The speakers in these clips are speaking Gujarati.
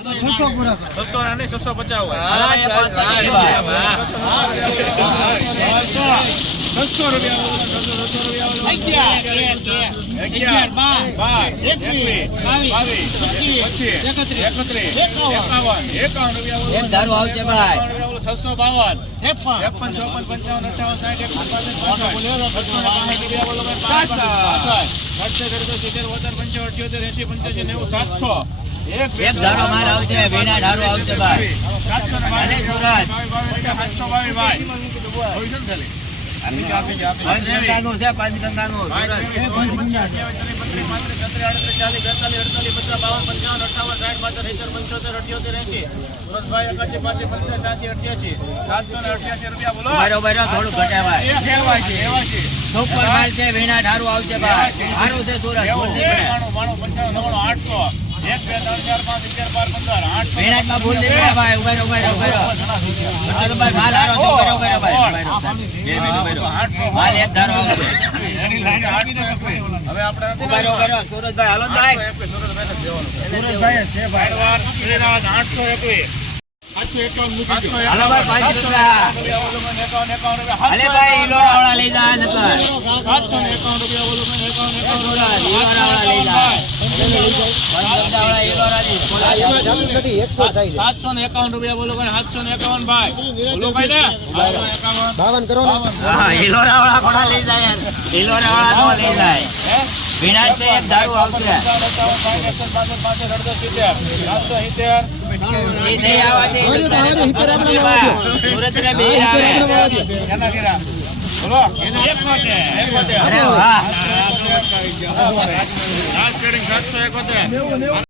છસો પૂરા છસો પચાસ હોય. છસો પચીસ છસો બાવન. ત્રેપન. ચોપન પંચાવન અઠાવન સાઠ ને અડસઠ, સિત્તેર, બોતેર, પંચાવન, અઠ્યોતેર, એંસી, પંચ્યાસી, નેવું, સાતસો. એક, ધારો માર આવશે વીણા ધારો આવશે ભાઈ. અને સુરત. સુપર માલ છે. વીણા ધારું આવશે ભાઈ. સારું છે સુરત. આઠસો. એક, બે, ત્રણ, ચાર, પાંચ, અગિયાર, બાર, પંદર, આઠસો. વિનાયકમાં ભૂલ નહીં પડે ભાઈ ઊભા રહો, ઊભા રહો, ઊભા રહો. હા તો ભાઈ માલ હારો છે, ઊભા રહો, ઊભા રહો, ભાઈ, ઊભા રહો. બે મિનિટ ઊભા રહો. આઠસો. માલ એક ધારો આવશે એની લાઈન આઠસો એકવીસ. હવે આપણે નથી ઊભા રહો, ઊભા રહો. સુરજભાઈ હાલો ને ભાઈ આઠસો એકવીસ, સુરતભાઈને જ દેવાનું. ભાઈવાર, શ્રીરાજ, આઠસો એકવીસ. આઠસો એકાવન મૂકી દો. હાલો ભાઈ પાંચ રૂપિયા એકાવન, એકાવન રૂપિયા. અલે ભાઈ ઈલોરા વાળા લઈ જા નકર સાતસો ને એકાવન રૂપિયા બોલો ભાઈ, એકાવન, એકાવન ઈલોરા, રૂપિયા. ઈલોરા વાળા લઈ જા પંચગંગા વાળા ઈલોરા ની. સાતસો ને એકાવન રૂપિયા બોલો ભાઈ સાતસો ને એકાવન ભાઈ. બોલો ભાઈ ને. બાવન કરો ને. વાળા ઘોડા લઈ જાય યાર. વાળા લઈ જાય? હે? વિનાયક એક ધારું આવશે. અરે વાહ. સાતસો એકોતેર.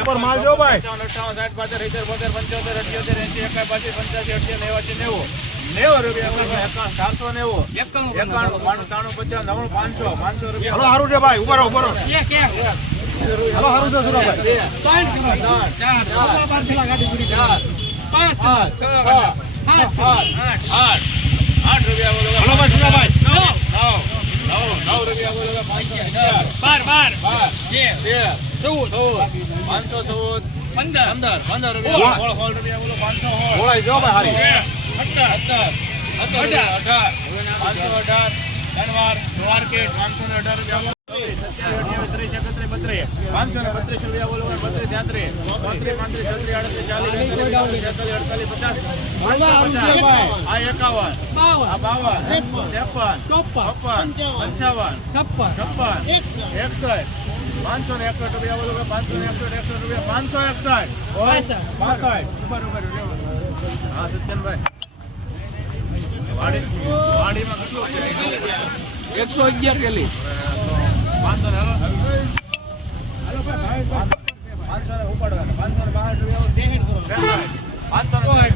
ઉપર માલ જો ભાઈ અઠ્ઠાવન, સાઠ, બાસઠ, સિત્તેર, બોતેર, પંચોતેર, અઠ્યોતેર, એંસી, એકાવન, બાસી, પંચ્યાસી, અઠ્યાસી, નેવાસી, નેવું. નેવું રૂપિયા ચારસો નેવું. પચાસ, નવ્વાણું, પાંચસો, પાંચસો રૂપિયા. સારું છે ભાઈ ઊભા રહો ઊભા રહો કે, કે. હલો ચાર, પાંચ, આઠ, રૂપિયા બોલો ભાઈ. નવ, નવ, બાર, તેર, ચૌદ, પાંચસો ચૌદ, પંદર, પંદર, પંદર રૂપિયા. સોળ, સોળ રૂપિયા બોલો, પાંચસો સોળ. સત્તર, સત્તર, સત્તર. અઢાર, અઢાર, પાંચસો અઢાર. સત્યાવીસ, અઠ્યાવીસ, ત્રીસ, પાંચસો ને બત્રીસ રૂપિયા પચાસ, ને એકસઠ રૂપિયા પાંચસો ને એકસઠ એકસઠ રૂપિયા પાંચસો એકસઠ ઉપર ઉપર હા સત્યનભાઈ વાડીમાં એકસો અગિયાર કેલી પાંચસો ને હાલો ભાઈ પાંચસો ને ઉપાડવાના પાંચસો ને બાસઠ રૂપિયા પાંચસો ને.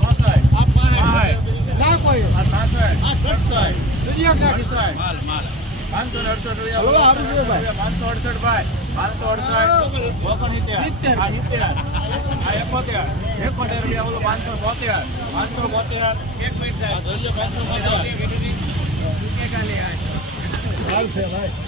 પાંચસો ને અડસઠ રૂપિયા પાંચસો અડસઠ ભાઈ પાંચસો અડસઠ બોતેર આ એકોતેર એકોતેર રૂપિયા બોલો પાંચસો બોતેર પાંચસો બોતેર એક મિનિટ પાંચસો બોતેર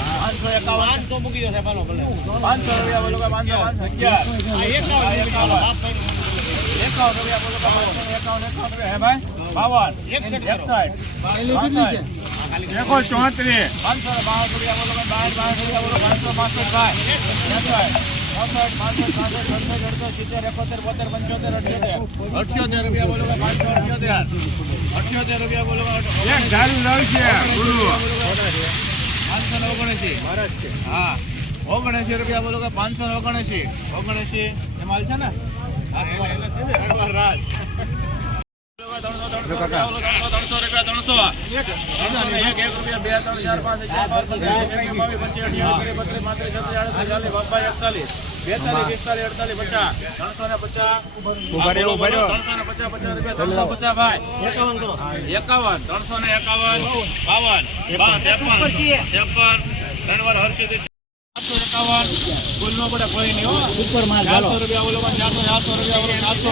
પાંચસો એકાવન પાંચસો રૂપિયા બોલો. પાંચસો એકાવન એકાવન રૂપિયા બોલો એકાવન એકાવન રૂપિયા હે ભાઈ એકસઠ રૂપિયા બોલો બાર બાર રૂપિયા બોલો પાંચસો પાંસઠ ભાઈ ત્રેસઠ ચોસઠ પાંસઠ સાસઠ સડસઠ અડસઠ સિત્તેર એકોતેર બોતેર પંચોતેર અઠ્યોતેર અઠ્યોતેર રૂપિયા બોલો પાંચસો અઠ્યોતેર અઠ્યોતેર રૂપિયા બોલો એક ધારું લાવશે પાંચસો ને ઓગણએંસી હા ઓગણસી રૂપિયા બોલો કે પાંચસો ને ઓગણસી ઓગણસી એ માલ છે ને એકતાલીસ બેતાલીસ પિસ્તાલીસ અડતાલીસ પચાસ. ત્રણસો ને પચાસ. ત્રણસો ને પચાસ પચાસ રૂપિયા ત્રણસો પચાસ ભાઈ. એકાવન ત્રણસો ને એકાવન બાવન બાવન. ત્રેપન. ત્રેપન. ત્રણ વાર હર્ષિત એકાવન. કુલ નો બધા કોઈ નહીં ચારસો રૂપિયા ઓલો ચારસો ચારસો રૂપિયા ઓલો ચારસો.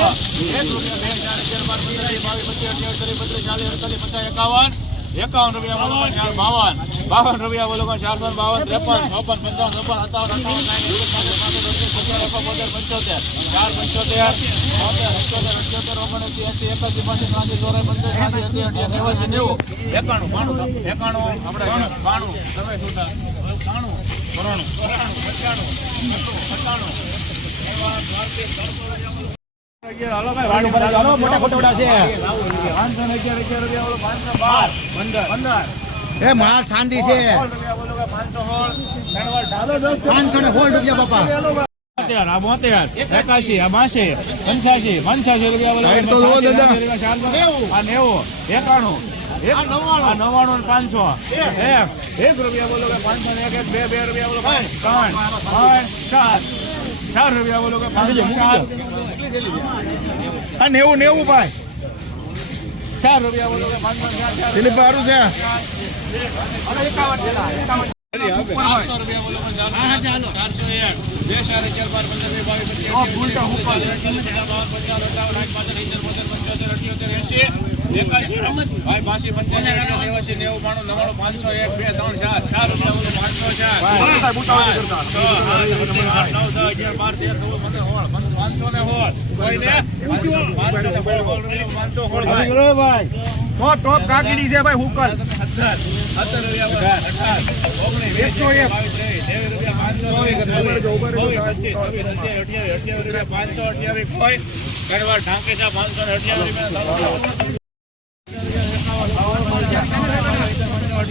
એક રૂપિયા બે ચાર અગિયાર બાર પંદર બાવીસ પચીસ અઠ્યાવીસ ત્રીસ બત્રીસ ચાલીસ અડતાલીસ પચાસ એકાવન. એકાવન રૂપિયા બોલો ચાર બાવન. બાવન રૂપિયા બોલો ચારસો બાવન ત્રેપન ચોપન પંચાવન ચોપન સત્તાવન અઠાવન ત્રેસઠ ચોસઠ પંચોતેર ચાર પંચોતેર અઠ્યોતેર અઠ્યોતેર ઓગણએંસી એંસી એકાસી બાસી ત્રાસી ચોરાસી પંચાસી છ્યાસી સત્યાસી અઠ્યાસી નેવાસી નેવું એકાણું બાણું એકાણું આપણે બાણું તમે શું બાણું ચોરાણું ચોરાણું પંચાણું પંદર એ માલ શાંતિ છે પાંચસો ને સોળ રૂપિયા બાપા બોતેર, આ બોતેર, એકાશી, આ બાસી, પંચ્યાસી, પંચ્યાસી રૂપિયા બોલો. સાઈઠ તો જુઓ દાદા. પંચ્યાસી રૂપિયા ચારસો, આ નેવું, એકાણું, નવ્વાણું. પાંચસો, એક, એક રૂપિયા બોલો કે પાંચસો એક, એક, બે, બે રૂપિયા બોલો ત્રણ, ત્રણ, ચાર, ચાર રૂપિયા બોલો કે પાંચસો ચાર, આ નેવું નેવું ભાઈ. ચાર રૂપિયા બોલો કે પાંચસો ચાર, દિલીપ સારું છે. ભાઈ બાસી, પંચ્યાસી, અઠ્યાસી, નેવું, બાણું, નવ્વાણું, પાંચસો એક, બે, ત્રણ, ચાર, ચાર રૂપિયા પાંચસો ચાર. નવ, દસ, અગિયાર, બાર, તેર, ચૌદ, પંદર, સોળ, પાંચસો ને સોળ. પાંચસો ને સોળ, સોળ પાંચસો સોળ, ભાઈ. ભાઈ ટોપ કાકડી છે ભાઈ હુકર એકસો એક. પાંચસો અઠ્યાવીસ, અઠ્યાવીસ અઠ્યાવીસ કોઈ ઘરવાર ઢાંકે છે પાંચસો ને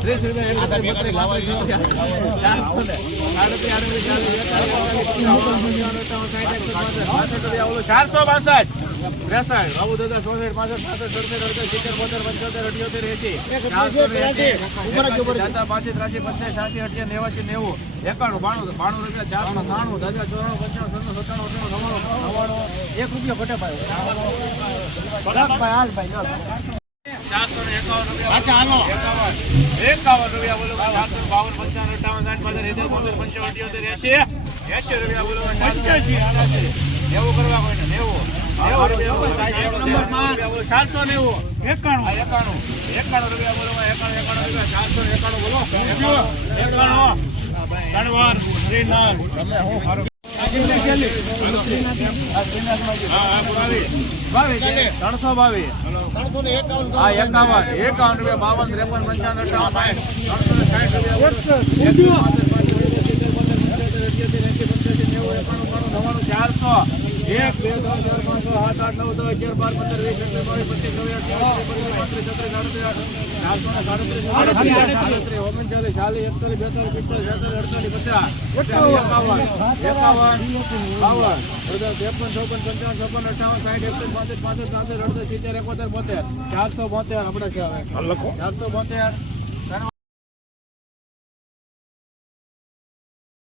પાંચસો રૂપિયા ત્રીસ ચારસો બાસઠ ત્રેસઠ બાબુ દાદા ચોસઠ પાસઠ સાસઠ સડસઠ અડસઠ સિત્તેર બોતેર પંચોતેર ચારસો સાતા, પાંસી ત્રાસી પચાસ સાસી અઠ્યા નેવાસી નેવું એકાણું બાણું બાણું રૂપિયા ચારસો ત્રાણું દાદા ચોરાણું પંચાણું સત્તાણું સત્તાણું અઠાણું નવ્વાણું એક રૂપિયો ઘટે ભાઈ ચારસો ને એકાવન રૂપિયા એકાવન રૂપિયા બોલો ચારસો બાવન પંચાવન અઠાવન સાઠ પાંસઠ સિત્તેર બોતેર પંચાવન અઠ્યોતેર એસી એસી રૂપિયા બોલો પંચ્યાસી નેવું કરવા કોઈને નેવું ચારસો નેવું એકાણું એકાણું એકાણું રૂપિયા બોલો એકાણું એકાણું રૂપિયા ચારસો એકાણું બોલો એકાણું શ્રીનાથ હું ત્રણસો બાવીસ હા એકાવન એકાવન રૂપિયા બાવન ત્રેપન પંચાવન અઠાવન ત્રણસો ચારસો એક બે ત્રણ છ સાત આઠ નવ દસ અગિયાર બાર પંદર વીસ એકવીસ બાવીસ પચીસ છવ્વીસ પાંત્રીસ સાડત્રીસ ઓગણચાલીસ ચાલીસ એકતાલીસ બેતાલીસ પિસ્તાલીસ છેતાલીસ અડતાલીસ પચાસ ચોપન અઠાવન સાઠ એકત્રીસ પાંસઠ પાંસઠ સાસઠ અડસઠ સિત્તેર એકોતેર બોતેર ચારસો બોતેર આપણે કહેવાય ચારસો બોતેર